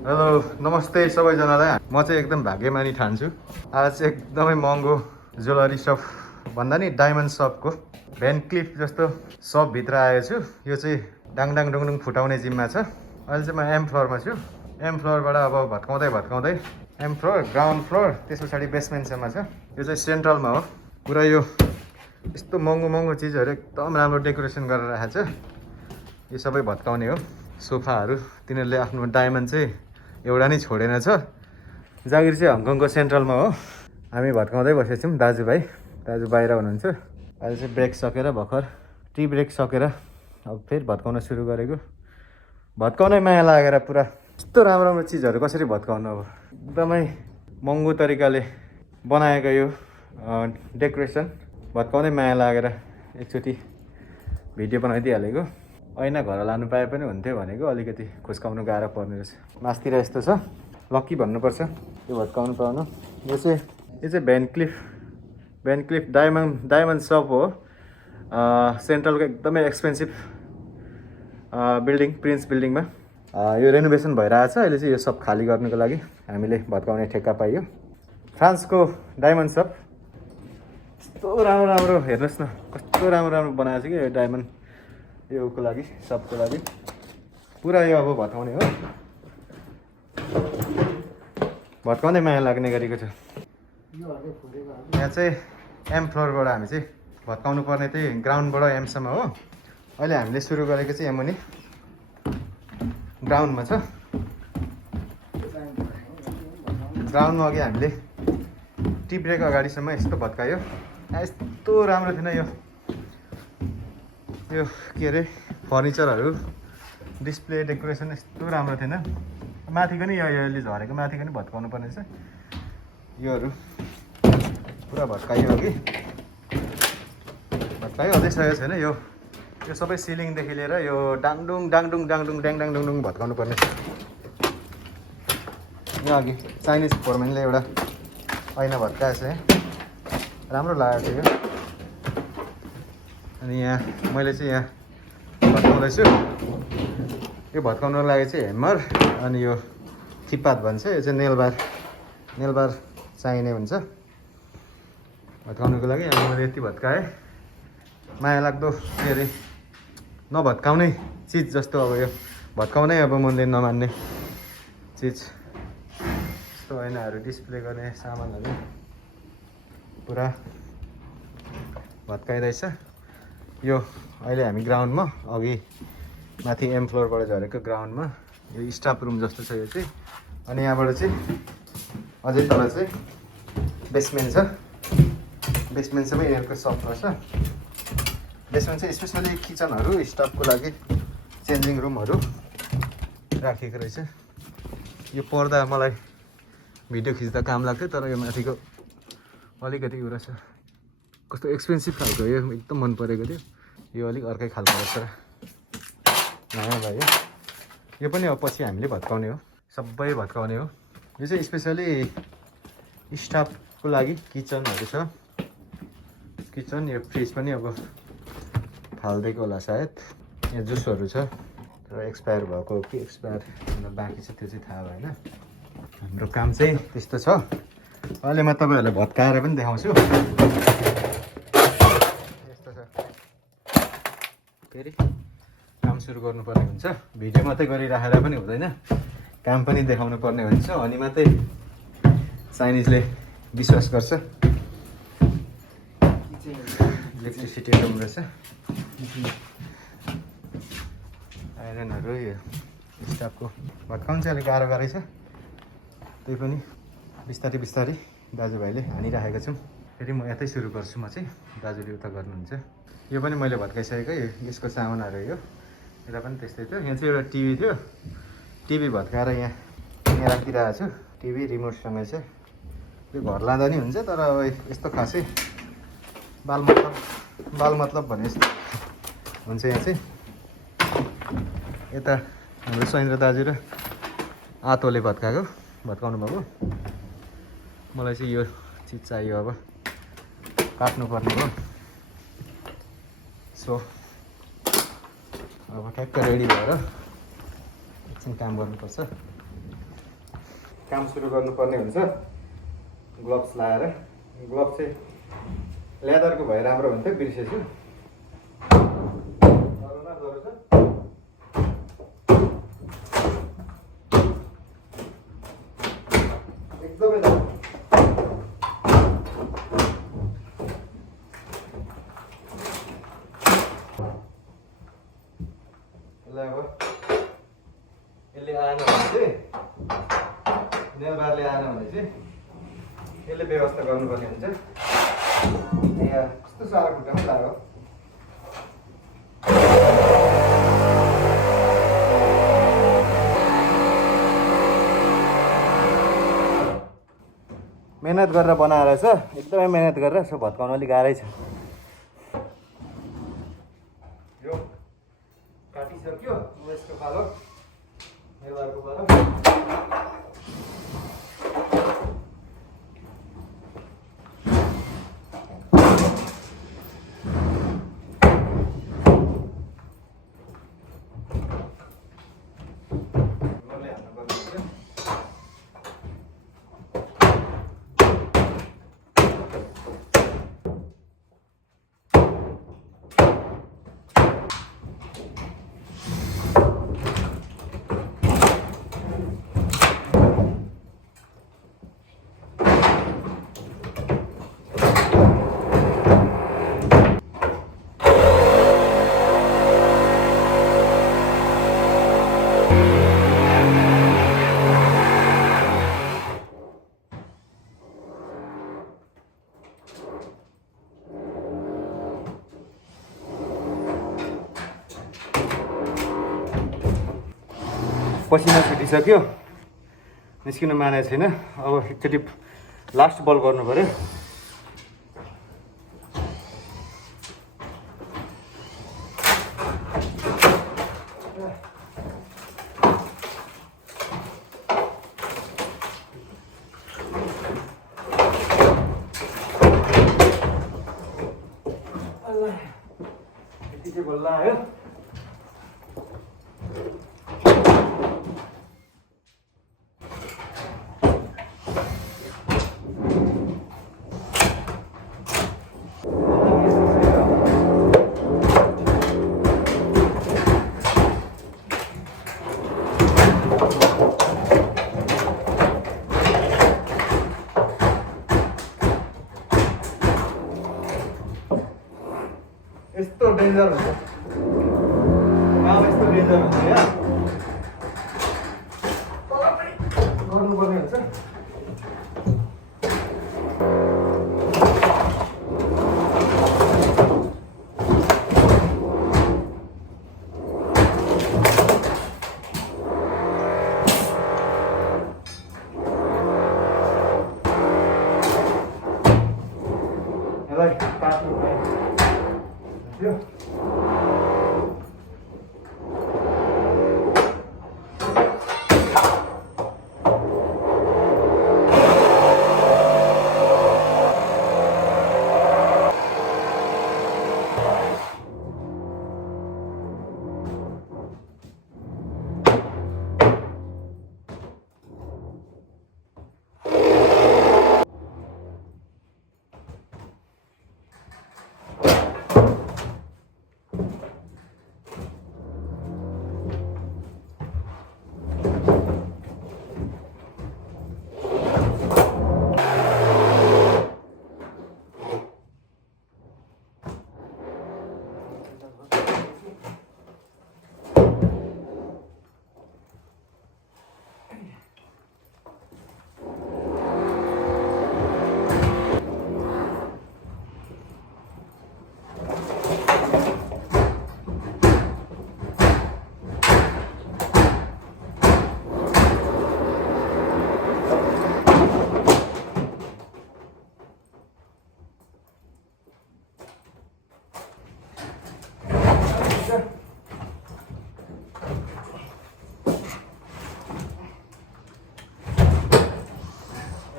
Hello नमस्ते सबैजनालाई। म चाहिँ एकदम भाग्यमानी ठान्छु। आज चाहिँ एकदमै महँगो ज्वेलरी सप भन्दा नि डायमन्ड सपको भ्यान क्लिफ जस्तो सपभित्र आएको छु। यो चाहिँ डाङडाङ डुङडुङ फुटाउने जिम्मा छ। अहिले चाहिँ म एम फ्लोरमा छु। एम फ्लोरबाट अब भत्काउँदै एम फ्लोर, ग्राउन्ड फ्लोर, त्यस पछाडि बेसमेन्टसम्म छ। यो चाहिँ सेन्ट्रलमा हो। पुरा यो यस्तो महँगो चिजहरू एकदम राम्रो डेकोरेसन गरेर राखेको छ। यो सबै भत्काउने हो। सोफाहरू तिनीहरूले आफ्नो डायमन्ड चाहिँ एउटा नै छोडेन छ। जागिर चाहिँ हङकङको सेन्ट्रलमा हो। हामी भत्काउँदै बसेको छौँ। दाजु बाहिर हुनुहुन्छ। अहिले चाहिँ ब्रेक सकेर भर्खर टी ब्रेक सकेर अब फेरि भत्काउन सुरु गरेको। भत्काउनै माया लागेर पुरा यस्तो राम्रो चिजहरू कसरी भत्काउनु। अब एकदमै महँगो तरिकाले बनाएको यो डेकोरेसन भत्काउनै माया लागेर एकचोटि भिडियो बनाइदिइहालेको। ऐना घर लानु पाए पनि हुन्थ्यो भनेको, अलिकति खुस्काउनु गाह्रो पर्ने रहेछ। मास्तिर यस्तो छ, लक्की भन्नुपर्छ यो भत्काउनु पाउनु। यो चाहिँ भ्यान क्लिफ डायमन्ड सप हो। सेन्ट्रलको एकदमै एक्सपेन्सिभ बिल्डिङ, प्रिन्स बिल्डिङमा। यो रेनोभेसन भइरहेछ। अहिले चाहिँ यो सब खाली गर्नुको लागि हामीले भत्काउने ठेक्का पाइयो। फ्रान्सको डायमन्ड सप यस्तो राम्रो हेर्नुहोस् न, कस्तो राम्रो बनाएको छ कि यो डायमन्ड। योको लागि, सबको लागि पुरा यो अब भत्काउने हो। भत्काउँदै माया लाग्ने गरेको छ। यहाँ चाहिँ एम फ्लोरबाट हामी चाहिँ भत्काउनु पर्ने चाहिँ ग्राउन्डबाट एमसम्म हो। अहिले हामीले सुरु गरेको चाहिँ एमुनि ग्राउन्डमा छ। ग्राउन्डमा अघि हामीले टी ब्रेक अगाडिसम्म यस्तो भत्कायो। यस्तो राम्रो थिएन यो के अरे फर्निचरहरू, डिस्प्ले डेकोरेसन यस्तो राम्रो थिएन। माथि पनि यसले झरेको माथि पनि भत्काउनु पर्ने रहेछ। योहरू पुरा भत्कायो अघि, भत्कायो अझै सकेको छैन। यो सबै सिलिङदेखि लिएर यो ड्याङडुङ भत्काउनु पर्ने छ। यहाँ अघि चाइनिज फोरम्यानले एउटा ऐना भत्काएको छ। राम्रो लागेको थियो यो। अनि यहाँ मैले चाहिँ यहाँ भत्काउँदैछु। यो भत्काउनको लागि चाहिँ हेमर अनि यो थिपात भन्छ। यो चाहिँ नेल बार चाहिने हुन्छ भत्काउनुको लागि। अनि मैले यति भत्काएँ। माया लाग्दो के अरे नभत्काउने चिज जस्तो। अब यो भत्काउनै अब मनले नमान्ने चिज। यस्तो ऐनाहरू डिस्प्ले गर्ने सामानहरू पुरा भत्काइँदैछ। यो अहिले हामी ग्राउन्डमा, अघि माथि एम फ्लोरबाट झरेको ग्राउन्डमा यो स्टाफ रुम जस्तो छ यो चाहिँ। अनि यहाँबाट चाहिँ अझै तल चाहिँ बेसमेन्ट छ। बेसमेन्टसम्म यिनीहरूको सप छ। बेसमेन्ट चाहिँ स्पेसली किचनहरू, स्टाफको लागि चेन्जिङ रुमहरू राखेको रहेछ। यो पर्दा मलाई भिडियो खिच्दा काम लाग्थ्यो, तर यो माथिको अलिकति उ रहेछ। कस्तो एक्सपेन्सिभ खालको यो, एकदम मन परेको थियो। यो अलिक अर्कै खालको रहेछ, नयाँ भयो। यो पनि अब पछि हामीले भत्काउने हो, सबै भत्काउने हो। यो चाहिँ स्पेसली स्टाफको लागि किचनहरू छ। किचन, यो फ्रिज पनि अब फालिदिएको होला सायद। यहाँ जुसहरू छ, तर एक्सपायर भएको कि एक्सपायर बाँकी छ त्यो चाहिँ थाहा भएन। हाम्रो काम चाहिँ त्यस्तो छ। अहिले म तपाईँहरूलाई भत्काएर पनि देखाउँछु। यस्तो छ। फेरि काम सुरु गर्नुपर्ने हुन्छ। भिडियो मात्रै गरिराखेर पनि हुँदैन, काम पनि देखाउनु पर्ने हुन्छ। अनि मात्रै चाइनिजले विश्वास गर्छ। इलेक्ट्रिसिटी रुम रहेछ। आइरनहरू, यो स्टाफको भत्काउनु चाहिँ अलिक गाह्रै छ। त्यही पनि बिस्तारै दाजुभाइले हानिराखेको छौँ। फेरि म यतै सुरु गर्छु। म चाहिँ दाजुले उता गर्नुहुन्छ। यो पनि मैले भत्काइसकेको। यसको सामानहरू यो यता पनि त्यस्तै थियो। यहाँ चाहिँ एउटा टिभी थियो। टिभी भत्काएर यहाँ राखिरहेको छु। टिभी रिमोटसँगै छ। यो घर लाँदा नि हुन्छ, तर अब यस्तो खासै बाल मतलब भने जस्तो हुन्छ। यहाँ चाहिँ यता हाम्रो सैन्द्र दाजु र आतोले भत्काउनु भएको। मलाई चाहिँ यो चिज चाहियो, अब काट्नुपर्ने हो। सो अब ठ्याक्क रेडी भएर एकछिन काम गर्नुपर्छ। काम सुरु गर्नुपर्ने हुन्छ ग्लोभ्स लगाएर। ग्लोभ्स चाहिँ लेदरको भए राम्रो हुन्थ्यो, बिर्सेछु। एकदमै यसले आएन भने चाहिँ नेलबारले आएन भने चाहिँ यसले व्यवस्था गर्नुपर्ने हुन्छ। यहाँ कस्तो साह्रो खुट्टामा लाग्यो। मेहनत गरेर बनाएर छ, एकदमै मेहनत गरेर। यसो भत्काउनु अलिक गाह्रै छ। यो काटिसक्यो। यसको पालो नेलबारको पालो। पसिना छुटिसक्यो, निस्किन मानेको छैन। अब एकचोटि लास्ट बल गर्नु पऱ्यो। यति चाहिँ बल्ल आयो। यस्तो डेन्जर हुन्छ काम, यस्तो डेन्जर हुन्छ यहाँ गर्नुपर्ने हुन्छ। यसलाई काट्नु यो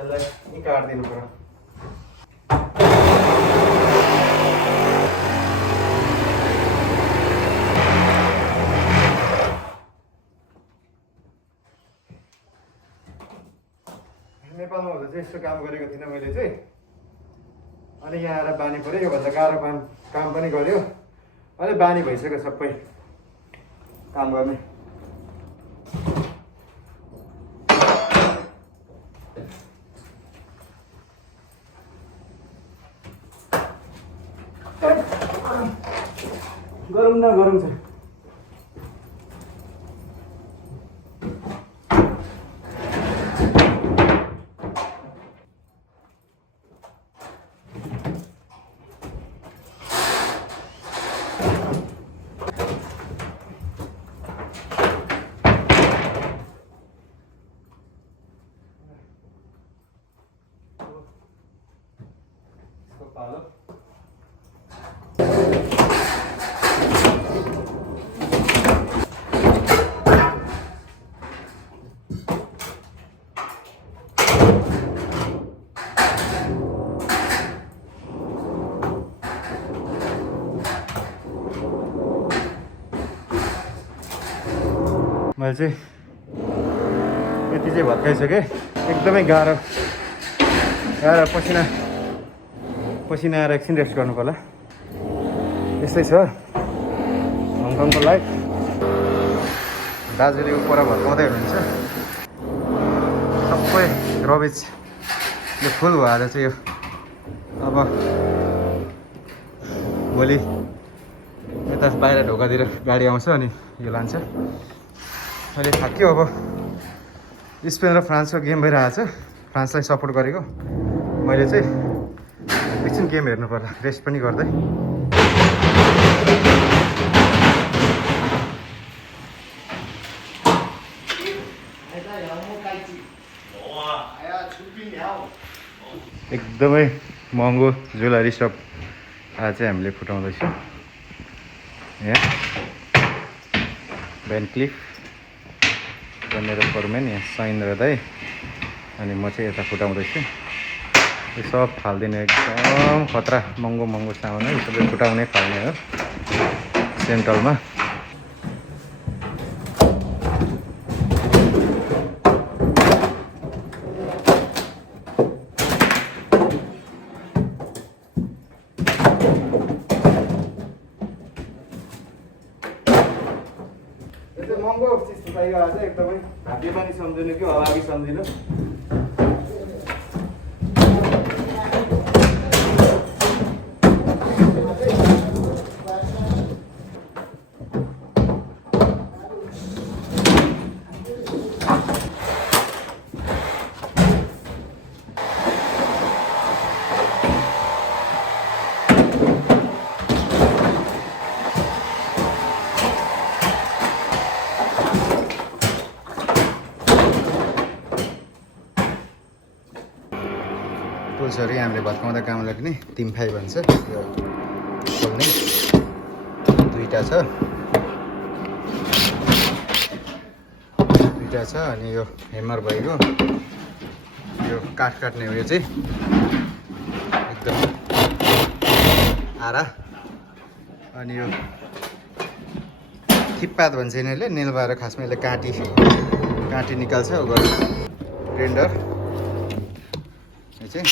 यसलाई काटिदिनु पर्यो। नेपालमा हुँदा चाहिँ यस्तो काम गरेको थिइनँ मैले चाहिँ। अनि यहाँ आएर बानी पऱ्यो। योभन्दा गाह्रो काम पनि गऱ्यो। अहिले बानी भइसक्यो सबै काम गर्ने। गरौँ न गरौँ छ। पालो मैले चाहिँ यति चाहिँ भत्काइसकेँ। एकदमै गाह्रो पसिना आएर एकछिन रेस्ट गर्नु पर्ला। यस्तै छ हङकङको लाइफ। दाजुले पर भत्काउँदै हुनुहुन्छ। सबै रबिजले फुल भएर चाहिँ यो अब भोलि यता बाहिर ढोकातिर गाडी आउँछ अनि यो लान्छ। अहिले थाक्यो। अब स्पेन र फ्रान्सको गेम भइरहेको छ। फ्रान्सलाई सपोर्ट गरेको मैले चाहिँ एकछिन गेम हेर्नु पर्ला रेस्ट पनि गर्दै। एकदमै महँगो ज्वेलरी सप आज चाहिँ हामीले फुटाउँदैछौँ। यहाँ भ्यान क्लिफ र मेरो फोरम्यान यहाँ सैन्द्र दाइ अनि म चाहिँ यता फुटाउँदैछु। यो सब फाल्दिने एकदम खतरा महँगो सामान है। सबै फुटाउने फाल्ने हो सेन्ट्रलमा। महँगो चिज फुटाइयो आज एकदमै। भाग्य पनि सम्झिनु कि अभागी सम्झिनु। टुल्सहरू हामीले भत्काउँदा काम लाग्ने तिम्फाई भन्छ। यो खोल्ने दुईवटा छ अनि यो हेमर भएको यो काठ काट्ने हो। यो चाहिँ एकदम आरा। अनि यो थिप्पात भन्छ यिनीहरूले। नेल भएर खासमा यसले काँटी निकाल्छ। ग्राइन्डर यो चाहिँ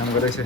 काम गर्दैछ।